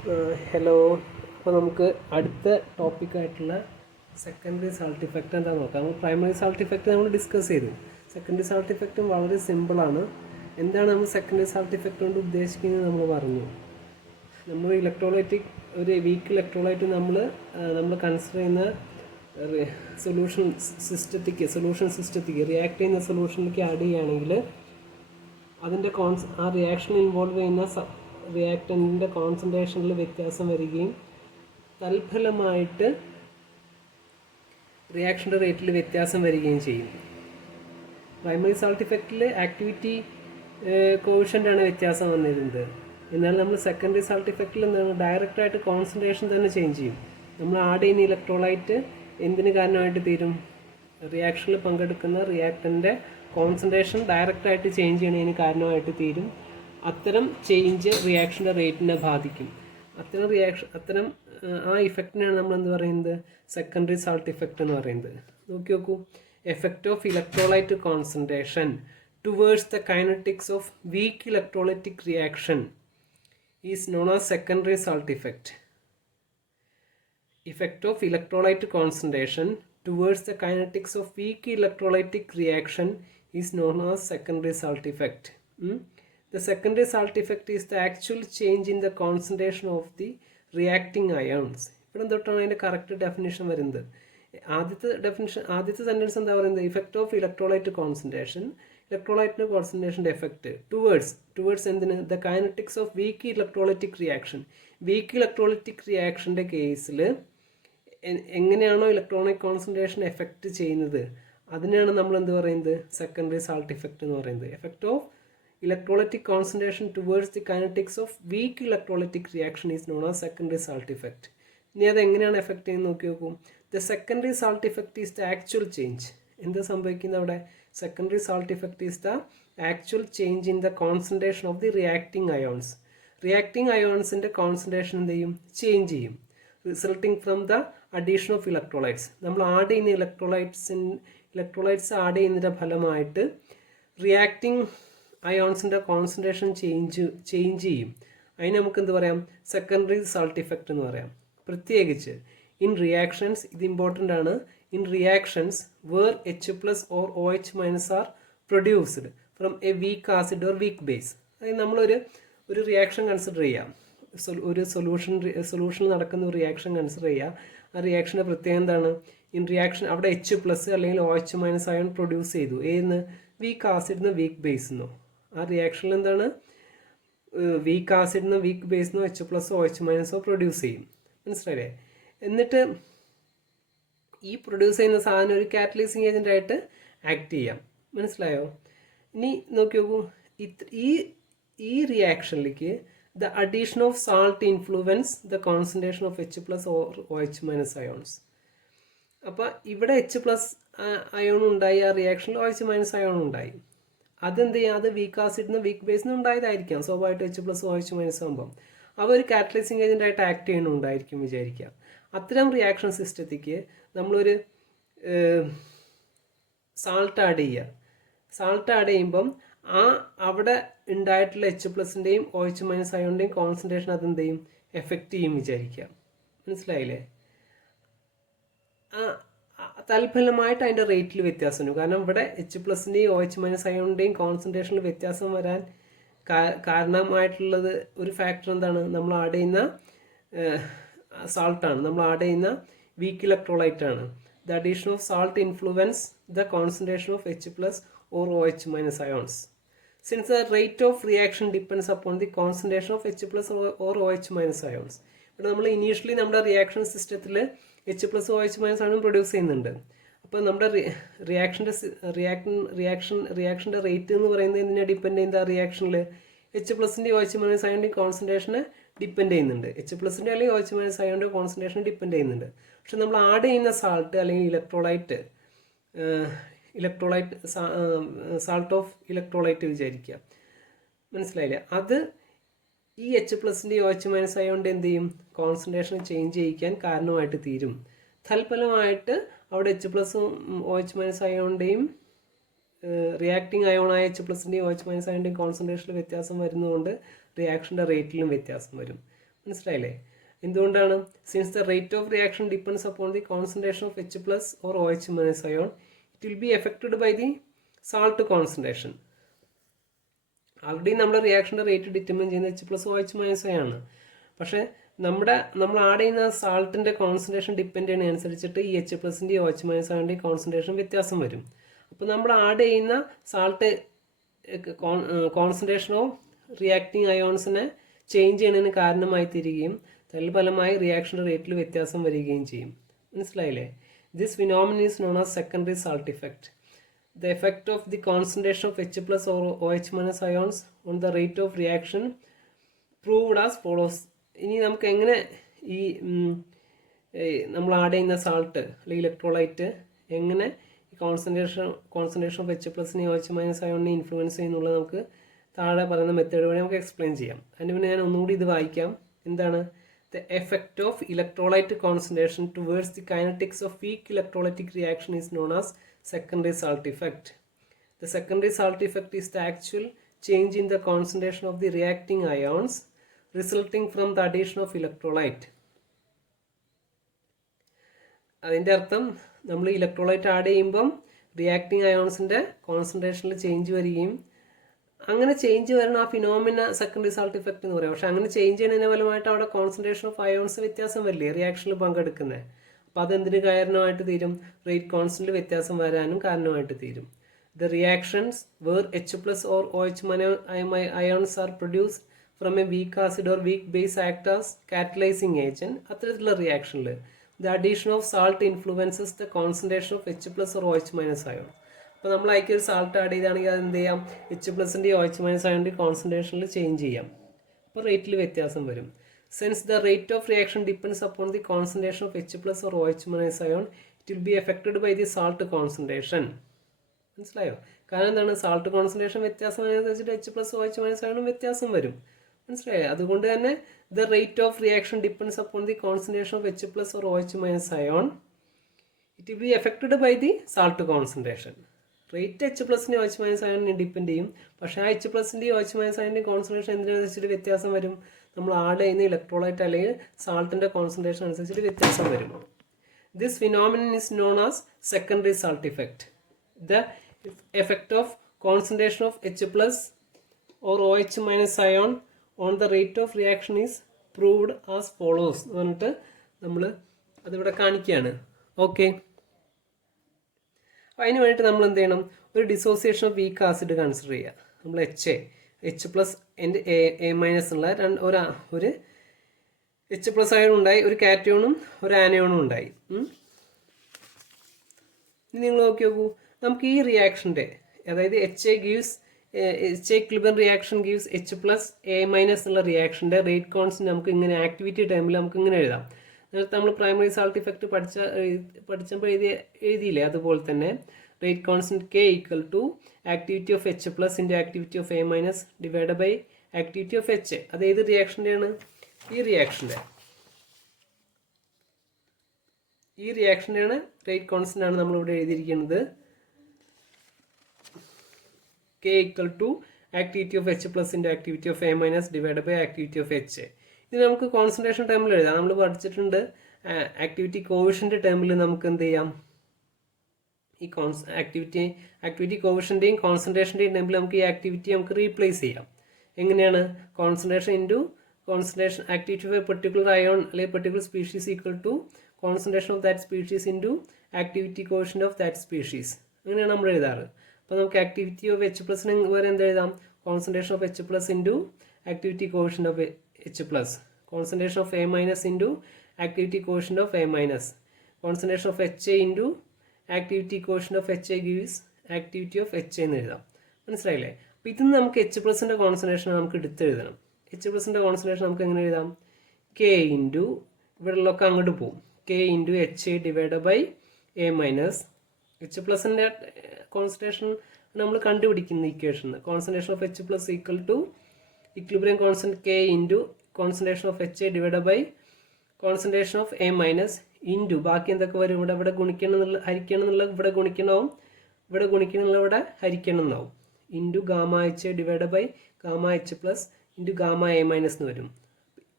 Hello. അപ്പോൾ നമുക്ക് അടുത്ത ടോപ്പിക്കായിട്ടുള്ള സെക്കൻഡറി സാൾട്ട് ഇഫക്റ്റ് എന്താണെന്ന് നോക്കാം. നമ്മൾ പ്രൈമറി സാൾട്ട് ഇഫക്റ്റ് നമ്മൾ ഡിസ്കസ് ചെയ്തു. സെക്കൻഡറി സാൾട്ട് ഇഫക്റ്റും വളരെ സിമ്പിളാണ്. എന്താണ് നമ്മൾ സെക്കൻഡറി സാൾട്ട് ഇഫക്റ്റ് കൊണ്ട് ഉദ്ദേശിക്കുന്നത് നമ്മൾ പറഞ്ഞു. നമ്മൾ ഇലക്ട്രോലൈറ്റിക് ഒരു വീക്ക് ഇലക്ട്രോലൈറ്റ് നമ്മൾ കൺസിഡർ ചെയ്യുന്ന സൊല്യൂഷൻ സിസ്റ്റത്തിക്ക് റിയാക്ട് ചെയ്യുന്ന സൊല്യൂഷനിലേക്ക് ആഡ് ചെയ്യുകയാണെങ്കിൽ അതിൻ്റെ ആ റിയാക്ഷൻ ഇൻവോൾവ് ചെയ്യുന്ന റിയാക്ടൻറ്റിൻ്റെ കോൺസെൻട്രേഷനിൽ വ്യത്യാസം വരികയും തൽഫലമായിട്ട് റിയാക്ഷൻ്റെ റേറ്റിൽ വ്യത്യാസം വരികയും ചെയ്യും. പ്രൈമറി സാൾട്ട് ഇഫക്റ്റിൽ ആക്ടിവിറ്റി കോഷ്യൻ്റാണ് വ്യത്യാസം വന്നിരുന്നത്. എന്നാൽ നമ്മൾ സെക്കൻഡറി സാൾട്ട് ഇഫക്റ്റിൽ എന്താണ് ഡയറക്റ്റായിട്ട് കോൺസെൻട്രേഷൻ തന്നെ ചേഞ്ച് ചെയ്യും. നമ്മൾ ആഡ് ചെയ്യുന്ന ഇലക്ട്രോലൈറ്റ് എന്തിന് കാരണമായിട്ട് തീരും? റിയാക്ഷനിൽ പങ്കെടുക്കുന്ന റിയാക്ടൻ്റെ കോൺസെൻട്രേഷൻ ഡയറക്റ്റായിട്ട് ചേഞ്ച് ചെയ്യണതിന് കാരണമായിട്ട് തീരും. അത്തരം ചേഞ്ച് റിയാക്ഷൻ്റെ റേറ്റിനെ ബാധിക്കും. അത്തരം ആ ഇഫക്റ്റിനാണ് നമ്മൾ എന്ത് പറയുന്നത്? സെക്കൻഡറി സാൾട്ട് ഇഫക്റ്റ് എന്ന് പറയുന്നത്. നോക്കൂ, effect of electrolyte concentration towards the kinetics of week electrolytic reaction is known as secondary salt effect. Effect of electrolyte concentration towards the kinetics of weak electrolytic reaction is known as secondary salt effect. The secondary salt effect is the actual change in the concentration of the reacting ions. ഇവിടെ തൊട്ടാണ് അതിൻ്റെ correct definition വരുന്നത്. ആദ്യത്തെ sentence എന്താ പറയുന്നത്? Effect of electrolyte concentration, ഇലക്ട്രോലൈറ്റിൻ്റെ കോൺസെൻട്രേഷൻ്റെ effect towards എന്തിന്? The kinetics of week electrolytic reaction. Week electrolytic റിയാക്ഷൻ്റെ കേസിൽ എങ്ങനെയാണോ ഇലക്ട്രോണിക് കോൺസെൻട്രേഷൻ എഫക്റ്റ് ചെയ്യുന്നത് അതിനെയാണ് നമ്മൾ എന്ത് പറയുന്നത്? സെക്കൻഡറി സാൾട്ട് ഇഫക്റ്റ് എന്ന് പറയുന്നത്. Effect of electrolytic concentration towards the kinetics of week electrolytic reaction is known as secondary salt effect. ഇനി അത് എങ്ങനെയാണ് എഫക്റ്റ് ചെയ്യുന്നത് നോക്കൂ. The secondary salt effect is the actual change. എന്താ സംഭവിക്കുന്നത് അവിടെ? Secondary salt effect is the actual change in the concentration of the reacting ions. Reacting അയോൺസിൻ്റെ concentration എന്ത് ചെയ്യും? ചേഞ്ച് ചെയ്യും. Resulting from the addition of electrolytes. നമ്മൾ add ചെയ്യുന്ന electrolytes add ചെയ്യുന്നതിൻ്റെ ഫലമായിട്ട് റിയാക്ടിങ് അയോൺസിൻ്റെ കോൺസെൻട്രേഷൻ ചേഞ്ച് ചെയ്യും. അതിന് നമുക്ക് എന്ത് പറയാം? സെക്കൻഡറി സാൾട്ട് ഇഫക്റ്റ് എന്ന് പറയാം. പ്രത്യേകിച്ച് ഇൻ റിയാക്ഷൻസ്, ഇത് ഇമ്പോർട്ടൻ്റ് ആണ്, in reactions where H+ or OH- are produced from A weak acid or weak base. അതായത് നമ്മളൊരു റിയാക്ഷൻ കൺസിഡർ ചെയ്യാം. ഒരു സൊല്യൂഷനിൽ നടക്കുന്ന ഒരു റിയാക്ഷൻ കൺസിഡർ ചെയ്യുക. ആ റിയാക്ഷൻ്റെ പ്രത്യേകത എന്താണ്? ഇൻ റിയാക്ഷൻ അവിടെ H+ അല്ലെങ്കിൽ OH- അയോൺ പ്രൊഡ്യൂസ് ചെയ്തു. ഏന്ന്? Week ആസിഡിന്ന് week ബേസിന്നോ. ആ റിയാക്ഷനിൽ എന്താണ്? Week ആസിഡിന്ന് week ബേസിന്നോ H+ OH- produce ചെയ്യും. മനസ്സിലായില്ലേ? എന്നിട്ട് ഈ പ്രൊഡ്യൂസ് ചെയ്യുന്ന സാധനം ഒരു കാറ്റലൈസിങ് ഏജൻ്റ് ആയിട്ട് ആക്ട് ചെയ്യാം. മനസ്സിലായോ? ഇനി നോക്കൂ, ഈ റിയാക്ഷനിലേക്ക് the addition of salt influence the concentration of H+ or OH- ions. അപ്പോൾ ഇവിടെ H+ അയോൺ ഉണ്ടായി, ആ റിയാക്ഷനിൽ OH- അയോൺ ഉണ്ടായി. അതെന്ത് ചെയ്യുക? അത് വീക്ക് ആസിഡിന്ന് വീക്ക് ബേസിന് ഉണ്ടായതായിരിക്കാം. സ്വാഭാവികമായിട്ട് H+ OH- ആകുമ്പം അവ ഒരു കാറ്റലൈസിങ് ഏജൻ്റ് ആയിട്ട് ആക്ട് ചെയ്യുന്നുണ്ടായിരിക്കും വിചാരിക്കുക. അത്തരം റിയാക്ഷൻ സിസ്റ്റത്തേക്ക് നമ്മളൊരു സാൾട്ട് ആഡ് ചെയ്യുക. സാൾട്ട് ആഡ് ചെയ്യുമ്പം അവിടെ ഉണ്ടായിട്ടുള്ള H+ൻ്റെയും OH- അയോണിൻ്റെയും കോൺസെൻട്രേഷൻ അതെന്ത് ചെയ്യും? എഫക്റ്റ് ചെയ്യും വിചാരിക്കുക. മനസ്സിലായില്ലേ? തൽഫലമായിട്ട് അതിൻ്റെ റേറ്റിൽ വ്യത്യാസം വരും. കാരണം ഇവിടെ H+ൻ്റെയും OH- അയോണിൻ്റെയും കോൺസെൻട്രേഷനിൽ വ്യത്യാസം വരാൻ കാരണമായിട്ടുള്ളത് ഒരു ഫാക്ടർ എന്താണ്? നമ്മൾ ആഡ് ചെയ്യുന്ന സാൾട്ടാണ്. നമ്മൾ ആഡ് ചെയ്യുന്ന വീക്ക് ഇലക്ട്രോലൈറ്റ് ആണ്. The addition of salt influence the concentration of H+ or OH- ions. Since the rate of reaction depends upon the concentration of H+ or OH- ions. ഇവിടെ നമ്മൾ initially നമ്മുടെ reaction സിസ്റ്റത്തിൽ H+ OH- ion produce ചെയ്യുന്നുണ്ട്. അപ്പോൾ നമ്മുടെ റിയാക്ഷൻ്റെ rate എന്ന് പറയുന്നത് എന്തിനാണ് ഡിപ്പെൻഡ് ചെയ്യുന്നത്? റിയാക്ഷനിൽ H+ൻ്റെയും OH- അയോണിൻ്റെയും കോൺസെൻട്രേഷനെ ഡിപ്പെൻഡ് ചെയ്യുന്നുണ്ട്. H+ൻ്റെ അല്ലെങ്കിൽ OH- അയോണിൻ്റെ കോൺസെൻട്രേഷൻ ഡിപ്പെൻഡ് ചെയ്യുന്നുണ്ട്. പക്ഷെ നമ്മൾ ആഡ് ചെയ്യുന്ന സാൾട്ട് അല്ലെങ്കിൽ ഇലക്ട്രോലൈറ്റ് സാൾട്ട് ഓഫ് ഇലക്ട്രോലൈറ്റ് വിചാരിക്കുക. മനസ്സിലായില്ലേ? അത് ഈ H+ൻ്റെയും OH- അയോണിൻ്റെ എന്ത് ചെയ്യും? കോൺസെൻട്രേഷൻ ചേഞ്ച് ചെയ്യിക്കാൻ കാരണമായിട്ട് തീരും. തൽഫലമായിട്ട് അവിടെ H+ഉം OH- അയോണിൻ്റെയും റിയാക്ടിങ് അയോണായ H+ൻ്റെയും OH- അയോണിൻ്റെയും കോൺസെൻട്രേഷനിൽ വ്യത്യാസം വരുന്നതുകൊണ്ട് റിയാക്ഷൻ്റെ റേറ്റിലും വ്യത്യാസം വരും. മനസ്സിലായില്ലേ? എന്തുകൊണ്ടാണ്? Since the rate of reaction depends upon the concentration of H plus or OH minus ion, it will be affected by the salt concentration. Already നമ്മുടെ റിയാക്ഷൻ്റെ റേറ്റ് ഡിറ്റർമിൻ ചെയ്യുന്ന H പ്ലസ് OH മൈനസ് ആണ്. പക്ഷേ നമ്മൾ add ചെയ്യുന്ന സാൾട്ടിൻ്റെ concentration depend ചെയ്യുന്നതനുസരിച്ചിട്ട് ഈ H പ്ലസിൻ്റെയും OH minus അയോണിൻ്റെയും concentration വ്യത്യാസം വരും. അപ്പോൾ നമ്മൾ ആഡ് ചെയ്യുന്ന സാൾട്ട് കോൺസെൻട്രേഷനോ റിയാക്ടിങ് അയോൺസിനെ ചേഞ്ച് ചെയ്യുന്നതിന് കാരണമായി തീരുകയും തൽഫലമായി റിയാക്ഷൻ്റെ റേറ്റിൽ വ്യത്യാസം വരികയും ചെയ്യും. മനസ്സിലായില്ലേ? This phenomenon is known as secondary salt effect. The effect of the concentration of H plus or OH minus ions on the rate of reaction proved as follows. ഇനി നമുക്ക് എങ്ങനെ ഈ നമ്മൾ ആഡ് ചെയ്യുന്ന സാൾട്ട് അല്ലെങ്കിൽ ഇലക്ട്രോലൈറ്റ് എങ്ങനെ ഈ concentration of H പ്ലസിനെ OH minus അയോണിനെ influence ചെയ്യുന്നുള്ളത് നമുക്ക് താഴെ പറയുന്ന മെത്തേഡ് വഴി നമുക്ക് എക്സ്പ്ലെയിൻ ചെയ്യാം. അതിന് മുന്നേ ഞാൻ ഒന്നുകൂടി ഇത് വായിക്കാം. എന്താണ്? The effect of electrolyte concentration towards the kinetics of weak electrolytic reaction is known as secondary salt effect. The secondary salt effect is the actual change in the concentration of the reacting ions resulting from the addition of electrolyte. അതിൻ്റെ അർത്ഥം നമ്മൾ electrolyte add ചെയ്യുമ്പം reacting അയോൺസിൻ്റെ കോൺസെൻട്രേഷനിൽ change വരികയും അങ്ങനെ change വരുന്ന ആ phenomena secondary salt effect എന്ന് പറയാം. പക്ഷെ അങ്ങനെ ചേഞ്ച് ചെയ്യുന്നതിന് ഫലമായിട്ട് അവിടെ കോൺസെൻട്രേഷൻ ഓഫ് അയോൺസ് വ്യത്യാസം വരില്ലേ റിയാക്ഷനിൽ പങ്കെടുക്കുന്നത്? അപ്പോൾ അതെന്തിന് കാരണമായിട്ട് തീരും? റേറ്റ് കോൺസ്റ്റന്റിൽ വ്യത്യാസം വരാനും കാരണമായിട്ട് തീരും. The reactions where H plus or OH ions are produced from A weak acid or weak base act as കാറ്റലൈസിങ് agent. അത്തരത്തിലുള്ള റിയാക്ഷനിൽ the addition of salt influences the concentration of H plus or OH minus ion. അപ്പോൾ നമ്മൾ അതിലേക്ക് ഒരു salt add ചെയ്താണെങ്കിൽ അത് എന്ത് ചെയ്യാം? H പ്ലസിൻ്റെയും OH minus അയോണിൻ്റെയും കോൺസെൻട്രേഷനിൽ change ചെയ്യാം. അപ്പോൾ റേറ്റിൽ വ്യത്യാസം വരും. Since the rate of reaction depends upon the concentration of H plus or OH minus ion, it will be affected by the salt concentration. മനസ്സിലായോ? കാരണം എന്താണ്? സാൾട്ട് കോൺസെൻട്രേഷൻ വ്യത്യാസം അനുസരിച്ചിട്ട് H പ്ലസ് OH മൈനസ് അയോണും വ്യത്യാസം വരും. മനസ്സിലായോ? അതുകൊണ്ട് തന്നെ the rate of reaction depends upon the concentration of H plus or OH minus ion. It will be affected by the salt concentration. Rate H പ്ലസിൻ്റെ OH minus അയോണിനെ depend ചെയ്യും. പക്ഷേ ആ H പ്ലസിൻ്റെയും OH minus അയോണിൻ്റെയും concentration എന്തിനനുസരിച്ചിട്ട് വ്യത്യാസം വരും? നമ്മൾ add ചെയ്യുന്ന electrolyte അല്ലെങ്കിൽ സാൾട്ടിൻ്റെ concentration അനുസരിച്ചിട്ട് വ്യത്യാസം വരും. This phenomenon is known as secondary salt effect. The effect of concentration of H plus or OH minus ion on the rate of reaction is proved as follows എന്ന് പറഞ്ഞിട്ട് നമ്മൾ അതിവിടെ കാണിക്കുകയാണ്. ഓക്കെ, അതിന് വേണ്ടിയിട്ട് നമ്മൾ എന്ത് ചെയ്യണം? ഒരു dissociation of weak acid consider ചെയ്യുക. നമ്മൾ H പ്ലസ് A മൈനസ് ഉള്ള ഒരു H പ്ലസ് അയോൺ ഉണ്ടായി, ഒരു കാറ്റയോണും ഒരു ആനയോണും ഉണ്ടായി. ഇനി നിങ്ങൾ നോക്കൂ, നമുക്ക് ഈ റിയാക്ഷൻ്റെ അതായത് H equilibrium reaction gives H plus A minus ഉള്ള റിയാക്ഷൻ്റെ റേറ്റ് കോൺസ്റ്റന്റ് നമുക്ക് ഇങ്ങനെ ആക്ടിവിറ്റി ടൈമിൽ നമുക്ക് ഇങ്ങനെ എഴുതാം. നേരത്തെ നമ്മൾ പ്രൈമറി സാൾട്ട് ഇഫക്റ്റ് പഠിച്ചപ്പോൾ എഴുതിയില്ലേ? അതുപോലെ തന്നെ rate constant K equal to activity of H plus into activity of A minus divide by activity of H. അത് ഏത് റിയാക്ഷൻ്റെയാണ്? ഈ റിയാക്ഷൻ്റെയാണ് റേറ്റ് കോൺസ്റ്റന്റ് ആണ് നമ്മളിവിടെ എഴുതിയിരിക്കുന്നത്. K equal to activity of H plus into activity of A minus divide by activity of H. ഇത് നമുക്ക് concentration ടൈമിൽ എഴുതാം. നമ്മൾ പഠിച്ചിട്ടുണ്ട് ആക്ടിവിറ്റി കോവിഷൻ്റെ ടൈമിൽ നമുക്ക് എന്ത് ചെയ്യാം? ഈ ആക്ടിവിറ്റി കോവിഷൻ്റെയും കോൺസെൻട്രേഷൻ്റെയും ടൈമിൽ നമുക്ക് ഈ ആക്ടിവിറ്റി നമുക്ക് റീപ്ലേസ് ചെയ്യാം. എങ്ങനെയാണ്? Concentration into concentration activity of A particular ion അല്ലെങ്കിൽ particular species equal to concentration of that species into activity കോവിഷൻ്റ് of that species. അങ്ങനെയാണ് നമ്മൾ എഴുതാറ്. അപ്പോൾ നമുക്ക് ആക്ടിവിറ്റി ഓഫ് H പ്ലസിന് വരെ എന്ത് എഴുതാം? Concentration of H plus into activity കോവിഷൻ്റ് of H plus, concentration of A minus into activity കോവിഷൻ്റ് of A minus, concentration of HA into activity കോവിഷൻ്റ് of HA gives activity of HA എന്ന് എഴുതാം. മനസ്സിലായില്ലേ? അപ്പോൾ ഇതിന് നമുക്ക് H പ്ലസിൻ്റെ concentration നമുക്ക് എടുത്തെഴുതണം. H പ്ലസിൻ്റെ concentration നമുക്ക് എങ്ങനെ എഴുതാം? K ഇൻറ്റു ഇവിടെയുള്ളതൊക്കെ അങ്ങോട്ട് പോകും. K into HA divide by A minus. H പ്ലസിൻ്റെ concentration നമ്മൾ കണ്ടുപിടിക്കുന്ന equation concentration of H plus equal to equilibrium constant K into concentration of HA divide by concentration of A minus into ബാക്കി എന്തൊക്കെ വരും? ഇവിടെ ഗുണിക്കണം എന്നുള്ള ഹരിക്കണം എന്നുള്ള ഇവിടെ ഗുണിക്കണമാവും, ഇവിടെ ഗുണിക്കണം എന്നുള്ള ഇവിടെ ഹരിക്കണം എന്നാവും. Into gamma HA divide by gamma H plus into gamma A minus എന്ന് വരും.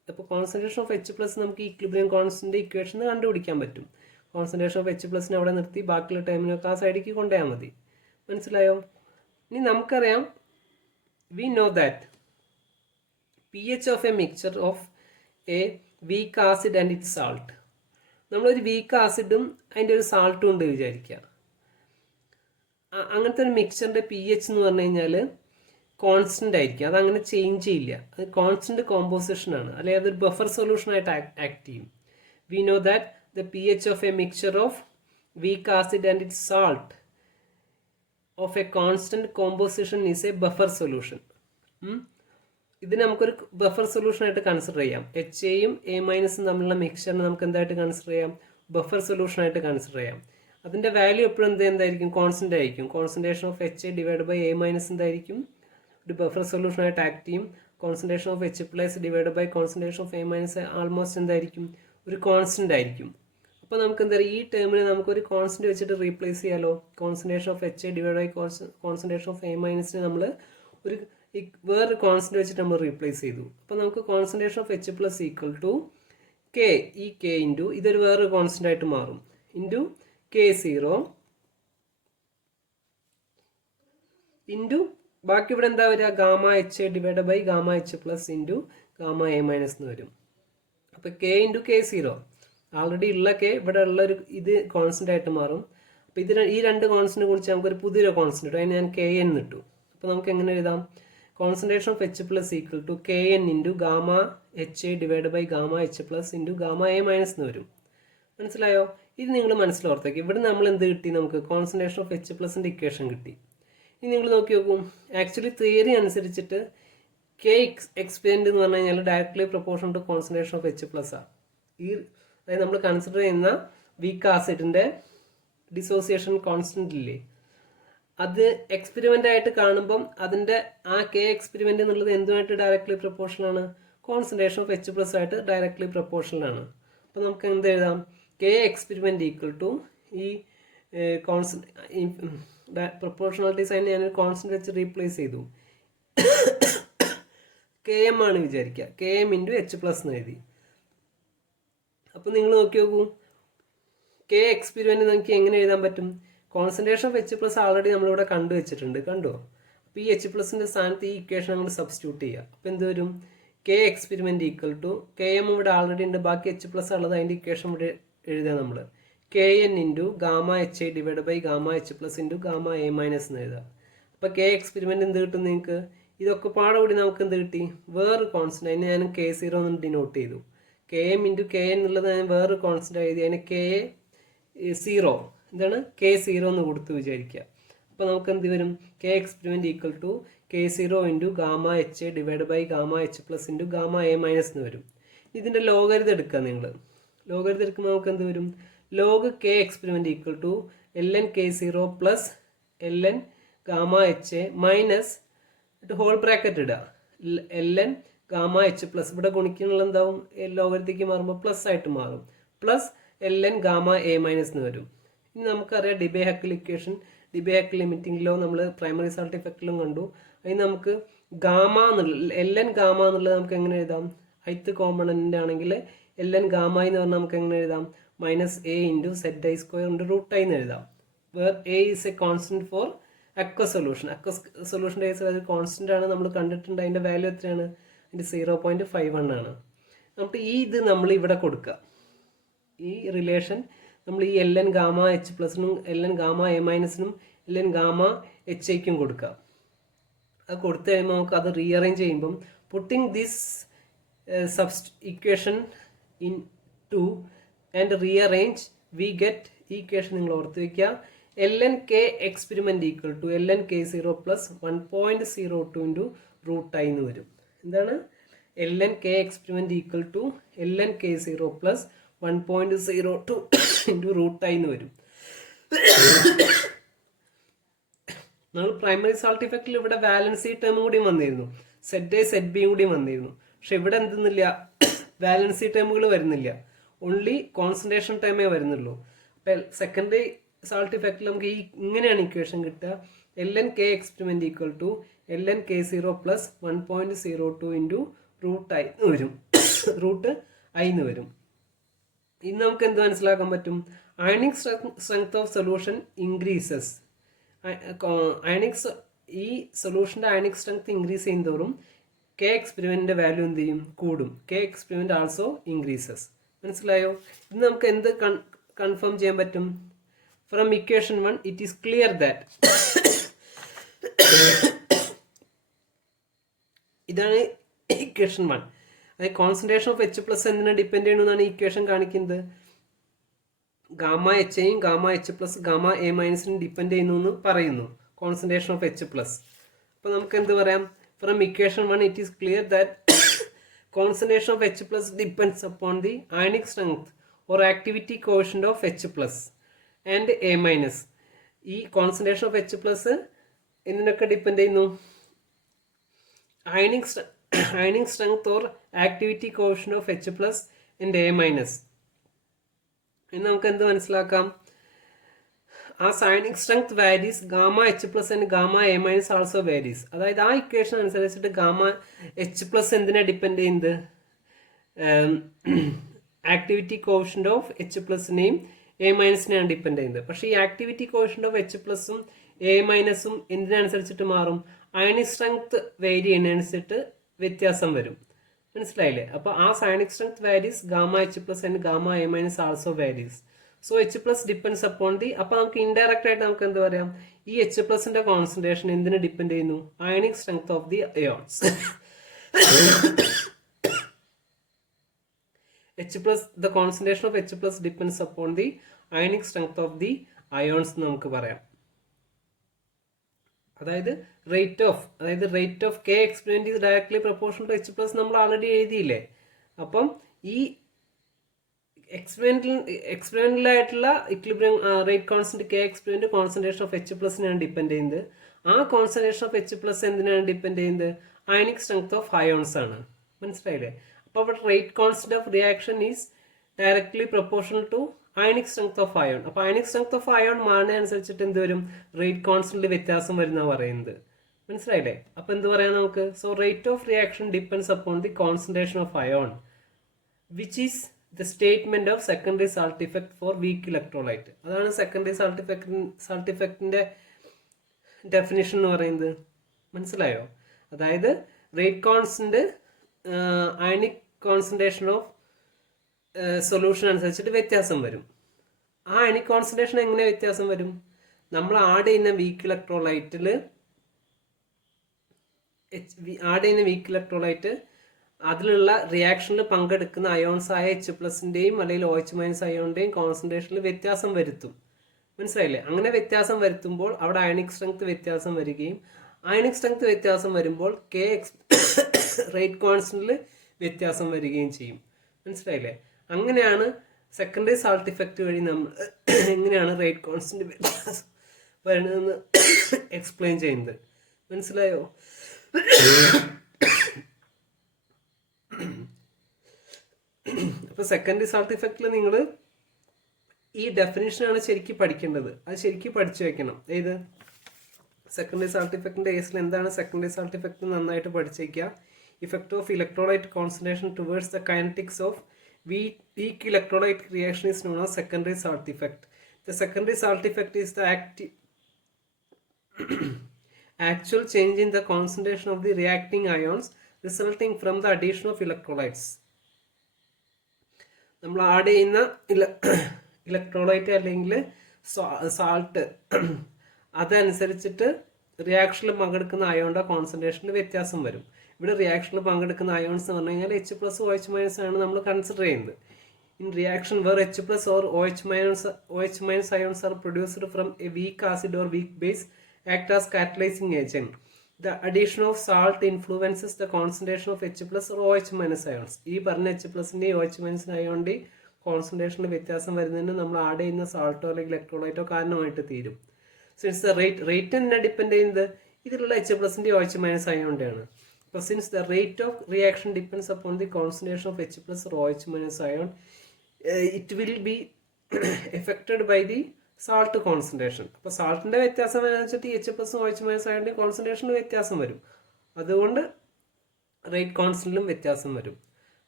അപ്പോൾ കോൺസെൻട്രേഷൻ ഓഫ് എച്ച് പ്ലസ് നമുക്ക് ഈക്വിലിബ്രിയം കോൺസ്റ്റന്റ് ഇക്വേഷൻ കണ്ടുപിടിക്കാൻ പറ്റും. കോൺസെൻട്രേഷൻ ഓഫ് എച്ച് പ്ലസിനെ അവിടെ നിർത്തി ബാക്കിയുള്ള ടൈമിനൊക്കെ ആ സൈഡിലേക്ക് കൊണ്ടുപോയാൽ മതി. മനസ്സിലായോ? ഇനി നമുക്കറിയാം, we know that pH of A mixture of A weak acid and it salt. നമ്മളൊരു വീക്ക് ആസിഡും അതിൻ്റെ ഒരു സാൾട്ടും ഉണ്ട് വിചാരിക്കുക. അങ്ങനത്തെ ഒരു മിക്സ്ചറിൻ്റെ pH എന്ന് പറഞ്ഞു കഴിഞ്ഞാൽ കോൺസ്റ്റൻ്റ് ആയിരിക്കും, അതങ്ങനെ ചേഞ്ച് ചെയ്യില്ല. അത് കോൺസ്റ്റൻ്റ് കോമ്പോസിഷനാണ്, അല്ലെങ്കിൽ അതൊരു ബഫർ സൊല്യൂഷനായിട്ട് ആക്ട് ചെയ്യും. We know that the pH of A mixture of weak acid and it salt of A constant composition is A buffer solution. ഇത് നമുക്കൊരു ബഫർ സൊല്യൂഷൻ ആയിട്ട് കൺസിഡർ ചെയ്യാം. HAയും A- തമ്മിലുള്ള മിക്സ്ചറിനെ നമുക്ക് എന്തായിട്ട് കൺസിഡർ ചെയ്യാം? ബഫർ സൊല്യൂഷൻ ആയിട്ട് കൺസിഡർ ചെയ്യാം. അതിൻ്റെ വാല്യൂ എപ്പോഴും എന്തായിരിക്കും? കോൺസ്റ്റന്റ് ആയിരിക്കും. Concentration of HA divide by A- എന്തായിരിക്കും? ഒരു ബഫർ സൊല്യൂഷൻ ആയിട്ട് ആക്ട് ചെയ്യും. Concentration of H+ divide by concentration of A- almost എന്തായിരിക്കും? ഒരു കോൺസ്റ്റന്റ് ആയിരിക്കും. അപ്പോൾ നമുക്ക് എന്താ പറയുക, ഈ ടേമിനെ നമുക്കൊരു കോൺസ്റ്റന്റ് വെച്ചിട്ട് റീപ്ലേസ് ചെയ്യാലോ. Concentration of HA divide by concentration of A- നമ്മൾ ഒരു വേറൊരു കോൺസ്റ്റന്റ് വെച്ചിട്ട് നമ്മൾ റീപ്ലേസ് ചെയ്തു. അപ്പോൾ നമുക്ക് concentration of H+ equal to K, ഈ K ഇൻറ്റു ഇതൊരു വേറൊരു കോൺസ്റ്റന്റ് ആയിട്ട് മാറും, ഇൻറ്റു K0 ഇൻറ്റു ബാക്കി ഇവിടെ എന്താ വരിക? γHA divide by γH+ into γA- എന്ന് വരും. അപ്പോൾ K ഇൻറ്റു K0 ആൾറെഡി ഉള്ള K ഇവിടെ ഉള്ളൊരു ഇത് കോൺസ്റ്റന്റ് ആയിട്ട് മാറും. അപ്പോൾ ഈ രണ്ട് കോൺസ്റ്റന്റ് കുറിച്ച് നമുക്കൊരു പുതിയൊരു കോൺസ്റ്റന്റ് ഇട്ടു, അതിന് ഞാൻ KN ഇട്ടു. അപ്പോൾ നമുക്ക് എങ്ങനെ എഴുതാം? Concentration of H+ equal to KN into γHA divide by γH+ into γA- എന്ന് വരും. മനസ്സിലായോ? ഇത് നിങ്ങൾ മനസ്സിലോർത്തേക്ക്. ഇവിടെ നമ്മൾ എന്ത് കിട്ടി? നമുക്ക് കോൺസെൻട്രേഷൻ ഓഫ് H+ന്റെ ഇക്വേഷൻ കിട്ടി. ഇനി നിങ്ങൾ നോക്കി നോക്കൂ, ആക്ച്വലി തിയറി അനുസരിച്ചിട്ട് K എക്സ്പെരിമെന്റ് എന്ന് പറഞ്ഞു കഴിഞ്ഞാൽ directly proportion to concentration of H+ ആണ്. അതായത് നമ്മൾ കൺസിഡർ ചെയ്യുന്ന വീക്ക് ആസിഡിന്റെ ഡിസോസിയേഷൻ കോൺസ്റ്റന്റ് ഇല്ലേ, അത് എക്സ്പെരിമെന്റ് ആയിട്ട് കാണുമ്പം അതിന്റെ ആ K എക്സ്പെരിമെന്റ് എന്നുള്ളത് എന്തുമായിട്ട് ഡയറക്ട്ലി പ്രൊപ്പോർഷണൽ ആണ്? കോൺസെൻട്രേഷൻ ഓഫ് H+ ആയിട്ട് ഡയറക്ട്ലി പ്രൊപ്പോർഷണൽ ആണ്. അപ്പോൾ നമുക്ക് എന്ത് എഴുതാം? K എക്സ്പെരിമെന്റ് ഈക്വൽ ടു ഈ പ്രൊപ്പോർഷണാലിറ്റി സൈൻ ഞാനൊരു കോൺസ്റ്റന്റ് വെച്ച് റീപ്ലേസ് ചെയ്തു. KM ആണ് വിചാരിക്കുക, KM ഇൻറ്റു H+ എന്ന് എഴുതി. അപ്പോൾ നിങ്ങൾ നോക്കി നോക്കൂ, K എക്സ്പെരിമെന്റ് നമുക്ക് എങ്ങനെ എഴുതാൻ പറ്റും? കോൺസെൻട്രേഷൻ ഓഫ് H+ ആൾറെഡി നമ്മളിവിടെ കണ്ടുവച്ചിട്ടുണ്ട്, കണ്ടോ? അപ്പോൾ ഈ H+ന്റെ സ്ഥാനത്ത് ഈ ഇക്വേഷൻ നമ്മൾ സബ്സ്റ്റിറ്റ്യൂട്ട് ചെയ്യുക. അപ്പോൾ എന്ത് വരും? K experiment equal to KM ഇവിടെ ആൾറെഡി ഉണ്ട്, ബാക്കി H+ ഉള്ളത് അതിൻ്റെ ഇക്വേഷൻ ഇവിടെ എഴുതുക നമ്മൾ. KN into γHA divide by γH+ into γA- എന്ന് എഴുതുക. അപ്പോൾ K എക്സ്പെരിമെന്റ് എന്ത് കിട്ടും നിങ്ങൾക്ക്? ഇതൊക്കെ പാടെ കൂടി നമുക്ക് എന്ത് കിട്ടി? വേറൊരു കോൺസ്റ്റന്റ്, അതിന് ഞാൻ K0 എന്ന് ഡിനോട്ട് ചെയ്തു. KM ഇൻറ്റു KN എന്നുള്ളത് ഞാൻ വേറൊരു കോൺസ്റ്റന്റ് എഴുതി, അതിന് K0 എന്താണ്? K0 എന്ന് കൊടുത്ത് വിചാരിക്കുക. അപ്പോൾ നമുക്ക് എന്ത് വരും? K experiment equal to K0 into γHA divide by γH+ into γA- എന്ന് വരും. ഇതിൻ്റെ ലോഗരിതം എടുക്കുക നിങ്ങൾ. ലോഗരിതം എടുക്കുമ്പോൾ നമുക്ക് എന്ത് വരും? Log K experiment equal to ln K0 plus ln γHA minus whole bracket ഇടുക, ln γH+. ഇവിടെ ഗുണിക്കുന്നുള്ള എന്താവും? ലോഗരിതത്തിലേക്ക് മാറുമ്പോൾ പ്ലസ് ആയിട്ട് മാറും, പ്ലസ് ln γA- എന്ന് വരും. ഇനി നമുക്കറിയാം ഡിബേ-ഹക്കിൾ ഇക്വേഷൻ, ഡിബേ-ഹക്കിൾ ലിമിറ്റിംഗ് ലോ നമ്മൾ പ്രൈമറി സാൾട്ട് ഇഫക്റ്റിലും കണ്ടു. അതിന് നമുക്ക് ഗാമ എന്നുള്ള ln γ എന്നുള്ളത് നമുക്ക് എങ്ങനെ എഴുതാം? ith കോമ്പണന്റ് ആണെങ്കിൽ ln γ എന്ന് പറഞ്ഞാൽ നമുക്ക് എങ്ങനെ എഴുതാം? -a into ZI² into √i എന്ന് എഴുതാം. Where a is A constant four aqueous solution. Aqueous സൊല്യൂഷൻ്റെ കേസിൽ അത് കോൺസ്റ്റന്റ് ആണ്, നമ്മൾ കണ്ടിട്ടുണ്ട്. അതിൻ്റെ വാല്യൂ എത്രയാണ്? അതിൻ്റെ 0.51 ആണ്. നമുക്ക് ഇത് നമ്മൾ ഇവിടെ കൊടുക്കുക, ഈ റിലേഷൻ നമ്മൾ ഈ ln γH+നും ln γA-നും ln γHയ്ക്കും കൊടുക്കുക. അത് കൊടുത്തു കഴിയുമ്പോൾ നമുക്ക് അത് റീഅറേഞ്ച് ചെയ്യുമ്പം putting this equation in two and rearrange we get ഈ ഇക്വേഷൻ നിങ്ങൾ ഓർത്ത് വയ്ക്കുക. ln K experiment equal to ln K0 plus 1.02 into √i എന്ന് വരും. എന്താണ്? ln K experiment equal to ln K0 plus 1.02 into √i എന്ന് വരും. നമ്മൾ പ്രൈമറി സാൾട്ട് ഇഫക്റ്റിൽ ഇവിടെ വാലൻസി ടേം കൂടി വന്നിരുന്നു, ZA ZB കൂടി വന്നിരുന്നു. പക്ഷെ ഇവിടെ എന്തെന്നില്ല, വാലൻസി ടേമുകൾ വരുന്നില്ല, ഓൺലി കോൺസെൻട്രേഷൻ ടൈമേ വരുന്നുള്ളൂ. അപ്പം സെക്കൻഡറി സാൾട്ട് ഇഫക്റ്റിൽ നമുക്ക് ഈ ഇങ്ങനെയാണ് ഇക്വേഷൻ കിട്ടുക. ln K experiment equal to ln K0 plus 1.02 into √i എന്ന് വരും. റൂട്ട് ഐ എന്ന് വരും. ഇന്ന് നമുക്ക് എന്ത് മനസ്സിലാക്കാൻ പറ്റും? Ionic strength of solution increases. ഈ സൊല്യൂഷൻ്റെ ionic strength increase ചെയ്യുന്നതോറും K എക്സ്പെരിമെൻറ്റിൻ്റെ value എന്ത് ചെയ്യും? കൂടും. K experiment also increases. മനസ്സിലായോ? ഇന്ന് നമുക്ക് എന്ത് കൺഫേം ചെയ്യാൻ പറ്റും? From equation 1 it is clear that ഇതാണ് ഇക്വേഷൻ 1. അതായത് കോൺസെൻട്രേഷൻ ഓഫ് എച്ച് പ്ലസ് എന്തിനെ ഡിപ്പെൻഡ് ചെയ്യണമെന്നാണ് ഇക്വേഷൻ കാണിക്കുന്നത്. Gamma എച്ചയും gamma H plus gamma A മൈനസിനും depend ചെയ്യുന്നു എന്ന് പറയുന്നു കോൺസെൻട്രേഷൻ ഓഫ് എച്ച് പ്ലസ്. അപ്പോൾ നമുക്ക് എന്ത് പറയാം? From equation 1 it is clear that concentration of H plus depends upon the ionic strength or activity quotient of H plus and A minus. ഈ concentration of H plus എന്തിനൊക്കെ depend ചെയ്യുന്നു? Ionic strength or activity quotient of H plus and A minus. ഇനി നമുക്ക് എന്ത് മനസ്സിലാക്കാം? ആ ionic strength varies gamma H plus and gamma A minus also varies. അതായത് ആ ഇക്വേഷൻ അനുസരിച്ചിട്ട് ഗാമ എച്ച് പ്ലസ് എന്തിനെ ഡിപ്പെൻഡ് ചെയ്യുന്നത്? Activity quotient of H പ്ലസിനെയും A മൈനസിനെയാണ് depend ചെയ്യുന്നത്. പക്ഷേ ഈ ആക്ടിവിറ്റി കോഷ്യന്റ് ഓഫ് എച്ച് പ്ലസും എ മൈനസും എന്തിനനുസരിച്ചിട്ട് മാറും? അയണിക് സ്ട്രെങ്ത് വേരി ചെയ്യുന്നതനുസരിച്ചിട്ട് വ്യത്യാസം വരും. മനസ്സിലായില്ലേ? അപ്പോൾ ആ ionic strength varies gamma H plus and gamma A minus also varies. So H plus depends upon the. അപ്പോൾ നമുക്ക് ഇൻഡയറക്റ്റ് ആയിട്ട് നമുക്ക് എന്ത് പറയാം? ഈ എച്ച് പ്ലസിന്റെ കോൺസെൻട്രേഷൻ എന്തിനെ ഡിപ്പെൻഡ് ചെയ്യുന്നു? Ionic strength of the ions. H plus, the concentration of H plus depends upon the ionic strength of the ions എന്ന് നമുക്ക് പറയാം. അതായത് rate of K experiment is directly proportional to H plus നമ്മൾ already എഴുതിയില്ലേ. അപ്പം ഈ എക്സ്പെരിമെന്റലായിട്ടുള്ള equilibrium rate constant K experiment concentration of H പ്ലസിനാണ് depend ചെയ്യുന്നത്. ആ concentration of H plus എന്തിനാണ് ഡിപ്പെൻഡ് ചെയ്യുന്നത്? അയണിക് സ്ട്രെങ്ത് ഓഫ് അയോൺസ് ആണ്. മനസ്സിലായില്ലേ? അപ്പോൾ അവിടെ rate constant of reaction is directly proportional to ionic strength of ion. അപ്പോൾ അയണിക് സ്ട്രെങ്ത് ഓഫ് അയോൺ മാറുന്ന അനുസരിച്ചിട്ട് എന്ത് വരും? റേറ്റ് കോൺസ്റ്റന്റിൽ വ്യത്യാസം വരുന്ന പറയുന്നത്. മനസ്സിലായില്ലേ? അപ്പോൾ എന്ത് പറയാം നമുക്ക്? So rate of reaction depends upon the concentration of ion which is the statement of secondary salt effect four week electrolyte. അതാണ് സെക്കൻഡറി സാൾട്ട് ഇഫക്റ്റിന്റെ ഡെഫിനിഷൻ എന്ന് പറയുന്നത്. മനസ്സിലായോ? അതായത് rate constant ionic concentration of solution അനുസരിച്ചിട്ട് വ്യത്യാസം വരും. ആ അയണിക് കോൺസെൻട്രേഷൻ എങ്ങനെ വ്യത്യാസം വരും? നമ്മൾ ആഡ് ചെയ്യുന്ന വീക്ക് ഇലക്ട്രോലൈറ്റ് അതിലുള്ള റിയാക്ഷനിൽ പങ്കെടുക്കുന്ന അയോൺസ് ആയ എച്ച് പ്ലസിന്റെയും അല്ലെങ്കിൽ OH മൈനസ് അയോണിന്റെയും കോൺസെൻട്രേഷനിൽ വ്യത്യാസം വരുത്തും. മനസ്സിലായില്ലേ? അങ്ങനെ വ്യത്യാസം വരുത്തുമ്പോൾ അവിടെ അയണിക് സ്ട്രെങ്ത് വ്യത്യാസം വരികയും അയണിക് സ്ട്രെങ്ത് വ്യത്യാസം വരുമ്പോൾ കെ റേറ്റ് കോൺസ്റ്റന്റിൽ വ്യത്യാസം വരികയും ചെയ്യും. മനസ്സിലായില്ലേ? അങ്ങനെയാണ് സെക്കൻഡറി സാൾട്ട് ഇഫക്റ്റ് വഴി നമ്മൾ എങ്ങനെയാണ് റേറ്റ് കോൺസ്റ്റന്റ് വ്യത്യാസം വരുന്നതെന്ന് എക്സ്പ്ലെയിൻ ചെയ്യുന്നത്. മനസ്സിലായോ? അപ്പോൾ സെക്കൻഡറി സാൾട്ട് ഇഫക്റ്റിൽ നിങ്ങൾ ഈ ഡെഫിനിഷനാണ് ശരിക്കും പഠിക്കേണ്ടത്. അത് ശരിക്കും പഠിച്ചു വെക്കണം. ഏത് സെക്കൻഡറി സാൾട്ട് ഇഫക്റ്റിന്റെ കേസിൽ എന്താണ് സെക്കൻഡറി സാൾട്ട് ഇഫക്റ്റ് നന്നായിട്ട് പഠിച്ചേക്കുക. Effect of electrolyte concentration towards the kinetics of weak electrolyte reaction is known as secondary salt effect. The secondary salt effect is the actual change in the concentration of the reacting ions resulting from the addition of electrolytes. നമ്മൾ add ചെയ്യുന്ന electrolyte അല്ലെങ്കിൽ salt അതനുസരിച്ചിട്ട് റിയാക്ഷനിൽ പങ്കെടുക്കുന്ന അയോണിന്റെ കോൺസെൻട്രേഷനിൽ വ്യത്യാസം വരും. ഇവിടെ റിയാക്ഷനിൽ പങ്കെടുക്കുന്ന ions എന്ന് പറഞ്ഞു കഴിഞ്ഞാൽ എച്ച് പ്ലസ് OH മൈനസ് ആണ് നമ്മൾ കൺസിഡർ ചെയ്യുന്നത്. In reaction where H plus or OH minus ions are produced from A weak acid or weak base act as കാറ്റലൈസിംഗ് agent. The addition of salt influences the concentration of H plus or OH minus ions. ഈ പറഞ്ഞ H പ്ലസിന്റെയും OH minus അയോണിന്റെയും കോൺസെൻട്രേഷനിൽ വ്യത്യാസം വരുന്നതിന് നമ്മൾ add ചെയ്യുന്ന സാൾട്ടോ അല്ലെങ്കിൽ ഇലക്ട്രോലൈറ്റോ കാരണമായിട്ട് തീരും. Since the rate തന്നെ ഡിപ്പെൻഡ് ചെയ്യുന്നത് ഇതിലുള്ള H പ്ലസിന്റെയും OH minus അയോണിന്റെയാണ്. But since the rate of reaction depends upon the concentration of H plus or OH minus ion, it will be affected by the salt concentration. അപ്പോൾ സാൾട്ടിന്റെ വ്യത്യാസം അനുസരിച്ചിട്ട് H പ്ലസും OH minus അയോണിന്റെ കോൺസെൻട്രേഷനിൽ വ്യത്യാസം വരും. അതുകൊണ്ട് rate കോൺസ്റ്റന്റിലും വ്യത്യാസം വരും.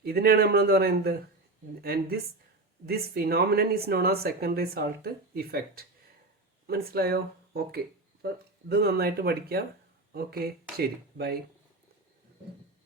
ഇതിനെയാണ് നമ്മൾ എന്താ പറയുന്നത്, and this phenomenon is known as secondary salt effect. മനസ്സിലായോ? ഓക്കെ, അപ്പോൾ ഇത് നന്നായിട്ട് പഠിക്കുക. ഓക്കെ, ശരി, ബൈ.